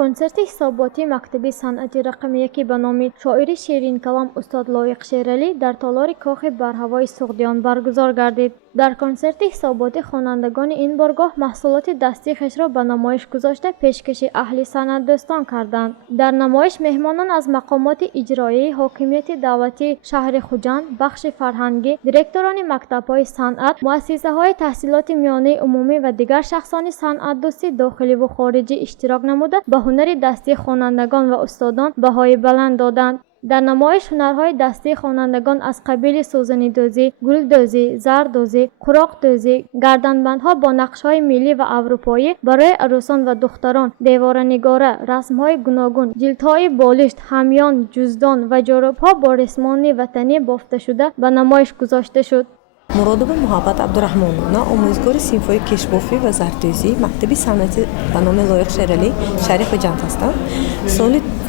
کنسرت حساباتی مکتب صنعتی رقم 1 به نام شاعر شیرین کلام استاد لایق شیرالی در تالار کاخ برهوای سغدیان برگزار گردید. در کنسرت حساباتی خوانندگان این بارگاه محصولات دستی خویش را به نمایش گذاشته پیشکش اهل صنعت دوستان کردند. در نمایش مهمانان از مقامات اجرایی، حاکمیت دولتی شهر خوجند، بخش فرهنگی، دیرکتوران مکتب‌های صنعت، مؤسسه‌های تحصیلات میانه عمومی و دیگر شخصان صنعت دوستی داخلی و خارجی اشتراک نموده به هنر دستی خوانندگان و استادان بهای بلند دادند. در نمایش هنرهای دستی خوانندگان از قبیل سوزنی دوزی، گل دوزی، زر دوزی، قراق دوزی، گردنبندها با نقش‌های ملی و اروپایی برای عروسان و دختران، دیوارنگاره، رسم‌های گوناگون، جلدهای بالشت، همیان، جزدان و جوراب‌ها با رسمان وطنی بافته شده به نمایش گذاشته شد. مرادوب محبت عبدالرحمانونا آموزگار صنف‌های کشبافی و زردوزی مکتب صنعتی به نام لایق شیرالی شهر خوجند هستم.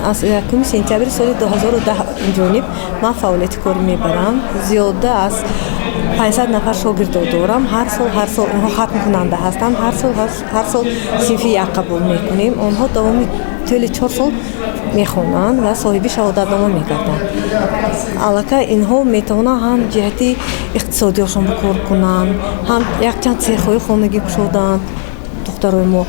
از 1 سپتامبر سال 2010 جانب من فعالیت کاری میبرم. زیاده از 500 نفر شاگرد دارم. هر سال اینها ختم کننده هستند. هر سال صنف 1 قبول میکنیم. آنها دوام طول 4 سال میخوانند و صاحب شهادتنامه میگردند. البته اینها میتوانند هم جهتی اقتصادیشان کار کنند، هم یکچند سیخ‌های خانگی گشودند دخترای ما.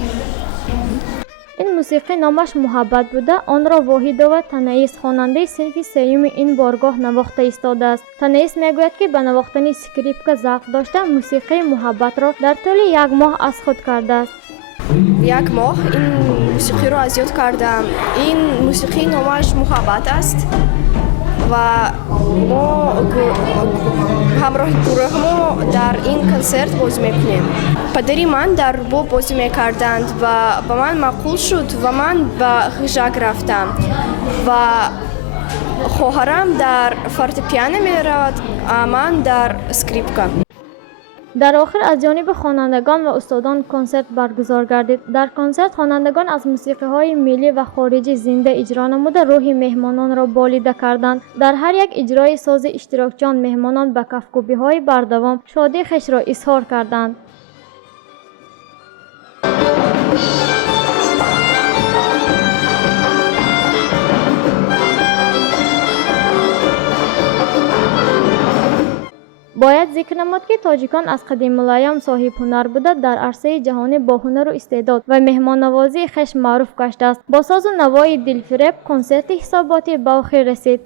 این موسیقی نامش محبت بوده. آن را واحدآور تنیس خواننده صنف 3 این بارگاه نواخته ایستاده است. تنیس میگوید که به نواختن اسکریپکا ذوق داشته موسیقی محبت را در طول 1 ماه از خود کرده است. 1 ماه این موسیقی را از یاد کردم. این موسیقی نامش محبت است و ما همراه گروه ما در این کنسرت بازی میکنیم. پدری من در رباب بازی میکردند و به من معقول شد و من به خشک رفتم و خواهرم در فورتپیانو میرود، من در اسکریپکا. در آخر از جانب خوانندگان و استادان کنسرت برگزار گردید. در کنسرت خوانندگان از موسیقی‌های ملی و خارجی زنده اجرا نموده روح مهمانان را بالیده کردند. در هر یک اجرای ساز اشتراکجان مهمانان به کفگوبی‌های بردوام شادی خویش را اظهار کردند. باید ذکر نمود که تاجیکان از قدیم الایام صاحب هنر بوده، در عرصه جهانی با هنر و استعداد و مهمان نوازی خویش معروف گشته است. با ساز و نوای دلفریب کنسرت حساباتی به آخر رسید.